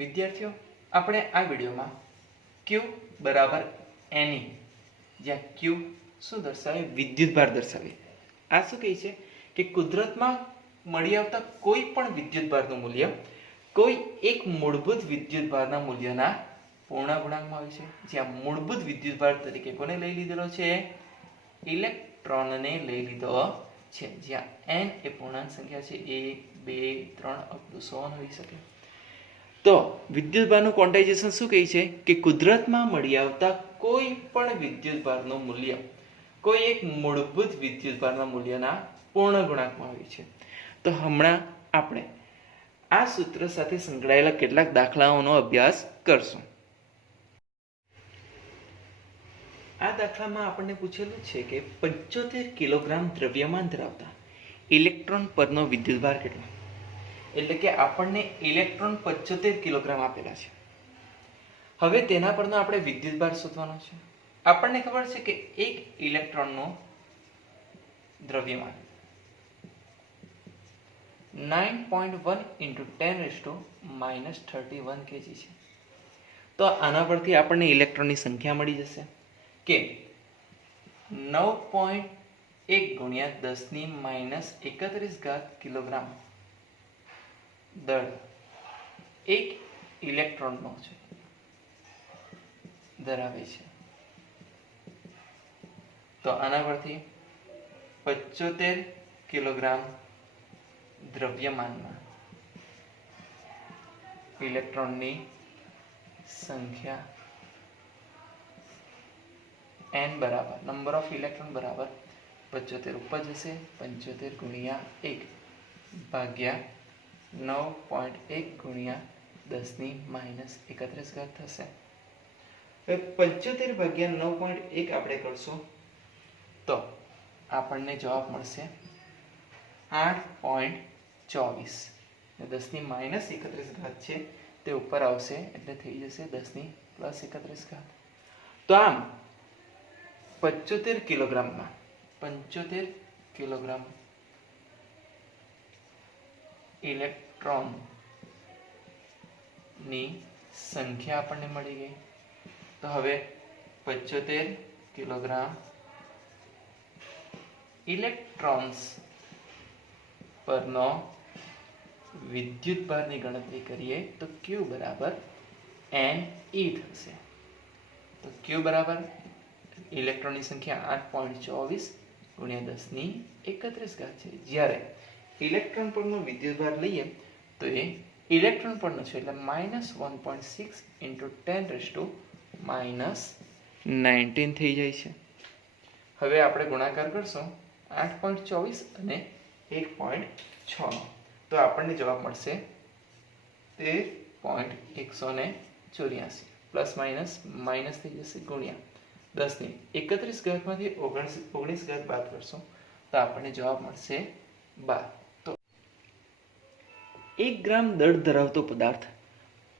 વિદ્યાર્થીઓ, આપણે આ વિડીયોમાં Q બરાબર Ne, જ્યાં Q શું દર્શાવે? વિદ્યુતભાર દર્શાવે. આ શું કહે છે કે કુદરતમાં મળી આવતા કોઈ પણ વિદ્યુતભારનું મૂલ્ય કોઈ એક મૂળભૂત વિદ્યુતભારના મૂલ્યના પૂર્ણાંકમાં હોય છે. જ્યાં મૂળભૂત વિદ્યુતભાર તરીકે કોને લઈ લીધેલો છે? ઇલેક્ટ્રોનને લઈ લીધો છે. જ્યાં n એ પૂર્ણાંક સંખ્યા છે, 1 2 3 અપ ટુ 100 હોઈ શકે. તો વિદ્યુતભારનું ક્વોન્ટાઇઝેશન શું કહે છે કે કુદરતમાં મળી આવતા કોઈ પણ વિદ્યુતભારનું મૂલ્ય કોઈ એક મૂળભૂત વિદ્યુતભારના મૂલ્યના પૂર્ણ ગુણાંકમાં હોય છે. તો હમણાં આપણે આ સૂત્ર સાથે સંકળાયેલા કેટલાક દાખલાઓનો અભ્યાસ કરશું. આ દાખલામાં આપણને પૂછેલું છે કે 75 કિલોગ્રામ દ્રવ્યમાન ધરાવતા ઇલેક્ટ્રોન પરનો વિદ્યુતભાર કેટલો? એટલે કે આપણને ઇલેક્ટ્રોન 75 કિલોગ્રામ આપેલા છે. હવે તેના પરનો આપણે વિદ્યુતભાર શોધવાનો છે. આપણને ખબર છે કે એક ઇલેક્ટ્રોનનું દ્રવ્યમાન 9.1 × 10⁻³ kg છે. તો આના પરથી આપણને ઇલેક્ટ્રોનની સંખ્યા મળી જશે કે 9.1 × 10⁻³ કિલોગ્રામ દળ એક ઇલેક્ટ્રોનનો છે ધરાવે છે. તો આના પરથી 75 કિલોગ્રામ દ્રવ્યમાનમાં ઇલેક્ટ્રોનની સંખ્યા n બરાબર નંબર ઓફ ઇલેક્ટ્રોન બરાબર 75 ઉપર જશે. 75 ગુણ્યા 1 ભાગ્યા 9.1 × 10⁻³ થશે. 75 ભાગ્યા 9.1 આપણે કરશું તો આપણને જવાબ મળશે 8.24. 10⁻³ છે તે ઉપર આવશે એટલે થઈ જશે 10⁻31. તો આમ 75 કિલોગ્રામમાં 75 કિલોગ્રામ ઇલેક્ટ્રોનની સંખ્યા આપણને મળી ગઈ. તો હવે 75 કિલોગ્રામ ઇલેક્ટ્રોન્સ પરનો વિદ્યુતભારની ગણતરી કરીએ તો Q બરાબર Ne થશે. તો Q બરાબર ઇલેક્ટ્રોનની સંખ્યા 8.24 × 10⁻31 છે. જ્યારે ઇલેક્ટ્રોન પરનો વિદ્યુતભાર લઈએ તો એ ઇલેક્ટ્રોન પરનો છે એટલે -1.6 × 10⁻19 થઈ જાય છે. હવે આપણે ગુણાકાર કરશું 8.24 અને 1.6 તો આપણને જવાબ મળશે 13.184. પ્લસ માઇનસ માઇનસ થઈ જશે ગુણ્યા 10⁻31 માંથી 19 બાદ કરશું તો આપણને જવાબ મળશે 12. તો 1 ગ્રામ દળ ધરાવતો પદાર્થ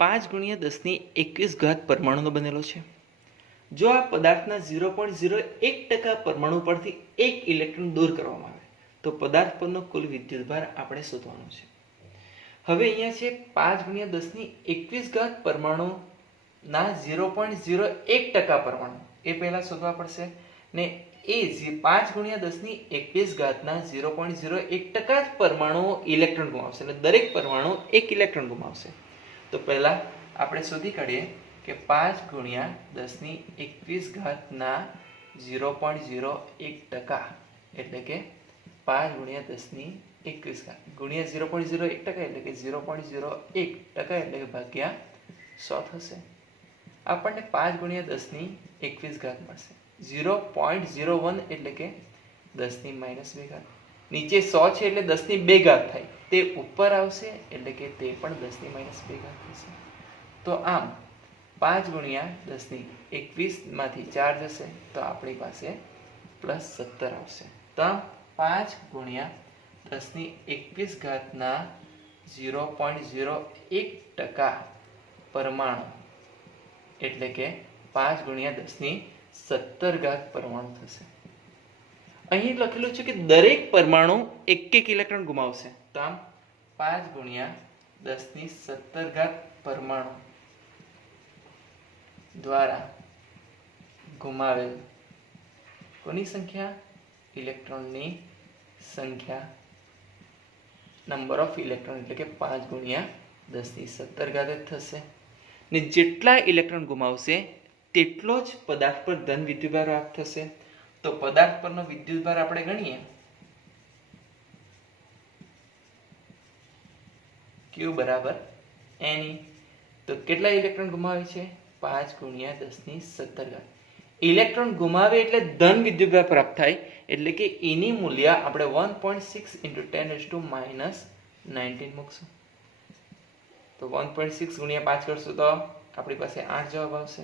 5 × 10⁻21 પરમાણુનો બનેલો છે. જો આ પદાર્થના 0.01% પરમાણુ પરથી એક ઇલેક્ટ્રોન દૂર કરવામાં આવે તો પદાર્થ પરનો કુલ વિદ્યુતભાર આપણે શોધવાનો છે. હવે અહીંયા છે 5 × 10⁻21 પરમાણુના 0.01% પરમાણુ એ પહેલા શોધવા પડશે ને એ 5 × 10⁻21 ના 0.01% જ પરમાણુ ઇલેક્ટ્રોન ગુમાવશે એટલે દરેક પરમાણુ એક ઇલેક્ટ્રોન ગુમાવશે. તો પહેલા આપણે શોધી કાઢીએ કે 5 × 10⁻21 ના 0.01% એટલે કે 5 × 10⁻21 ગુણ્યા 0.01% એટલે કે 0.01% એટલે કે ભાગ્યા 100 થશે. આપણને 5 × 10⁻21 મળશે. 0.01 એટલે કે 10⁻². નીચે 100 છે એટલે 10⁻2 થાય તે ઉપર આવશે એટલે કે તે પણ 10⁻2 થશે. તો આમ 5 × 10⁻21 માંથી 4 જશે તો આપણી પાસે +17 આવશે. તો 5 × 10⁻21 ના 0.01% પરમાણુ એટલે કે 5 × 10⁻17 પરમાણુ થશે. અહીં લખેલું છે કે દરેક પરમાણુ એક ઇલેક્ટ્રોન ગુમાવશે. તો આમ 5 × 10⁻17 પરમાણુ દ્વારા ગુમાવેલ કોની સંખ્યા? ઇલેક્ટ્રોનની સંખ્યા, નંબર ઓફ ઇલેક્ટ્રોન, એટલે કે 5 × 10⁻17 થશે. ને જેટલા ઇલેક્ટ્રોન ગુમાવશે તેટલો જ પદાર્થ પર ધન વિદ્યુતભાર પ્રાપ્ત થશે. તો પદાર્થ પરનો વિદ્યુતભાર આપણે ગણીએ, Q બરાબર Ne. તો કેટલા ઇલેક્ટ્રોન ગુમાવે છે? 5 × 10⁻17. ઇલેક્ટ્રોન ગુમાવે એટલે ધન વિદ્યુતભાર પ્રાપ્ત થાય, એટલે કે એની મૂલ્ય આપણે 1.6 × 10⁻19 મૂકશું. તો 1.6 × 5 કરશું તો આપણી પાસે 8 જવાબ આવશે,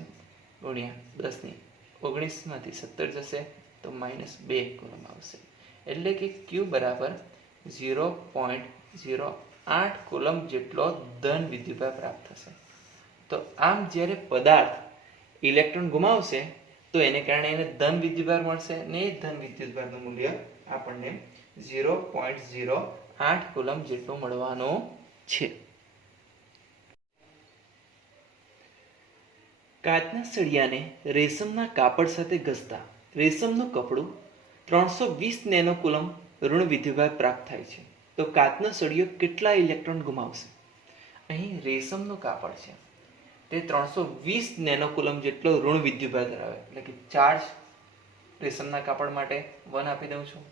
ગુણ્યા 10⁻19 માંથી 17 જશે તો -2 કુલમ આવશે. એટલે કે Q બરાબર 0.08 કુલમ જેટલો ધન વિદ્યુતભાર પ્રાપ્ત થશે. તો આમ જ્યારે પદાર્થ ઇલેક્ટ્રોન ગુમાવશે તો એને કારણે એને ધન વિદ્યુતભાર મળશે, ને એ ધન વિદ્યુતભારનું મૂલ્ય આપણને 0.08 કુલમ જેટલું મળવાનું છે. કાચના સળિયાને રેશમના કાપડ સાથે ઘસતા રેશમનું કપડું 320 નેનો કુલમ ઋણ વિદ્યુતભાર પ્રાપ્ત થાય છે. તો કાચનો સળિયો કેટલા ઇલેક્ટ્રોન ગુમાવશે? અહીં રેશમનું કાપડ છે, તે 320 નેનો કુલમ જેટલો ઋણ વિદ્યુતભાર ધરાવે, એટલે કે ચાર્જ રેશમના કાપડ માટે 1 આપી દઉં છું.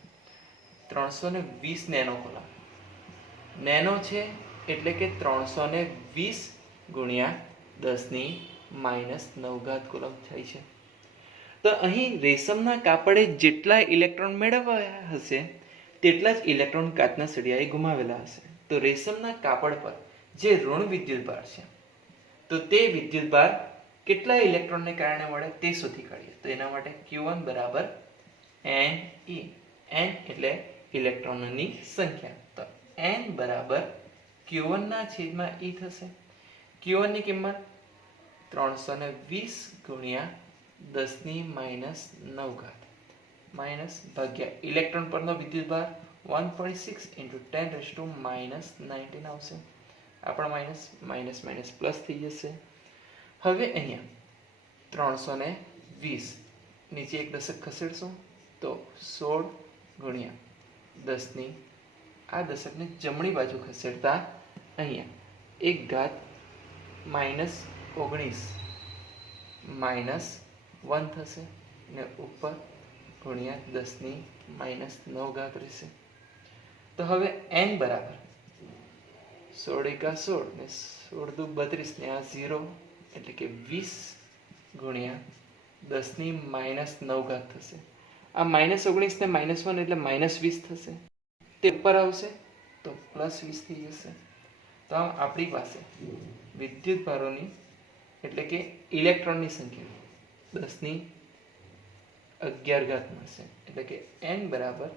320 નેનો કુલમ, નેનો છે એટલે કે 320 × 10⁻9 કુલમ થાય છે. તો અહીં રેશમના કાપડે જેટલા ઇલેક્ટ્રોન મેળવ્યા હશે તેટલા જ ઇલેક્ટ્રોન કાચના સળિયાએ ગુમાવેલા હશે. તો રેશમના કાપડ પર જે ઋણ વિદ્યુતભાર છે તો તે વિદ્યુતભાર કેટલા ઇલેક્ટ્રોનને કારણે મળે તે શોધી કાઢીએ. તો એના માટે Q1 બરાબર Ne. N એટલે ઇલેક્ટ્રોનની સંખ્યા. તો N બરાબર Q1 ના છેદમાં E થશે. Q1 ની કિંમત 320 × 10⁻9 માઇનસ ભાગ્યા ઇલેક્ટ્રોન પરનો વિદ્યુતભાર 1.6 × 10⁻19 આવશે. આપણા માઇનસ માઇનસ પ્લસ થઈ જશે. હવે અહીંયા 320 નીચે એક દશક ખસેડશું તો 16 × 10 આ દશકને જમણી બાજુ ખસેડતા અહીંયા 1 ઘાત -19 -1 થશે, ને ઉપર ગુણ્યા 10⁻9 રહેશે. તો હવે N બરાબર 16 × 16 ને 16 × 32 ને આ 0 એટલે કે 20 × 10⁻9 થશે. આ -19 ને -1 એટલે -20 થશે. તે ઉપર આવશે તો +20 થઈ જશે. તો આમ આપણી પાસે વિદ્યુતભારોની એટલે કે ઇલેક્ટ્રોનની સંખ્યા 10⁻11 મળશે. એટલે કે N બરાબર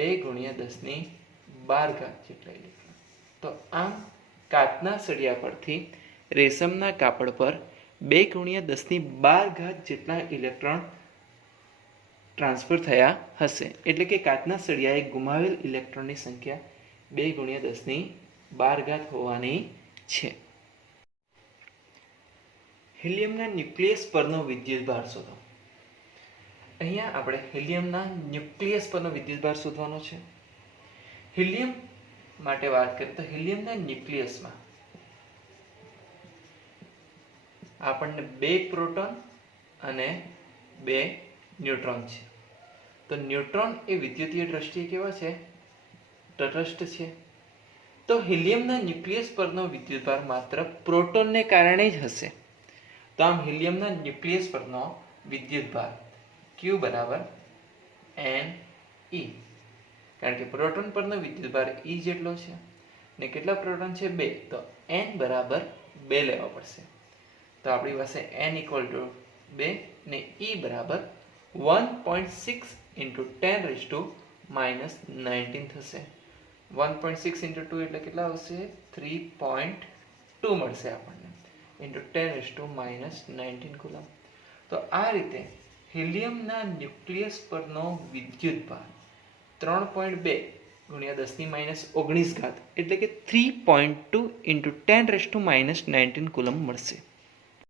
2 × 10⁻12 જેટલા ઇલેક્ટ્રોન. તો આમ કાચના સળિયા પરથી રેશમના કાપડ પર 2 × 10⁻12 જેટલા ઇલેક્ટ્રોન ટ્રાન્સફર થયા હશે. એટલે કે કાચના સળિયાએ ગુમાવેલ ઇલેક્ટ્રોનની સંખ્યા 2 × 10⁻12 હોવાની છે. હિલિયમના ન્યુક્લિયસ પરનો વિદ્યુતભાર શોધો. અહીંયા આપણે હિલિયમના ન્યુક્લિયસ પરનો વિદ્યુતભાર શોધવાનો છે. હિલિયમ માટે વાત કરીએ તો હિલિયમના ન્યુક્લિયસમાં આપણને 2 પ્રોટોન અને 2 ન્યુટ્રોન છે. તો ન્યુટ્રોન એ વિદ્યુતીય દ્રષ્ટિએ કેવા છે? તટસ્થ છે. તો હિલિયમના ન્યુક્લિયસ પરનો વિદ્યુતભાર માત્ર પ્રોટોનને કારણે જ હશે. તો આમ હિલિયમના ન્યુક્લિયસ પરનો વિદ્યુતભાર Q બરાબર Ne, કારણ કે પ્રોટોન પરનો વિદ્યુતભાર E જેટલો છે ને કેટલા પ્રોટોન છે? 2. તો N બરાબર 2 લેવા પડશે. તો આપણી પાસે N = 2 ને E બરાબર 1.6 × 10⁻19 થશે. 1.6 × 2 એટલે કેટલા આવશે? 3.2 મળશે આપણને × 10⁻19 કુલમ. તો આ રીતે હિલિયમના ન્યુક્લિયસ પરનો વિદ્યુતભાર 3.2 ગુણ્યા 10⁻−19 એટલે કે 3.2 × 10⁻−19 કુલમ મળશે.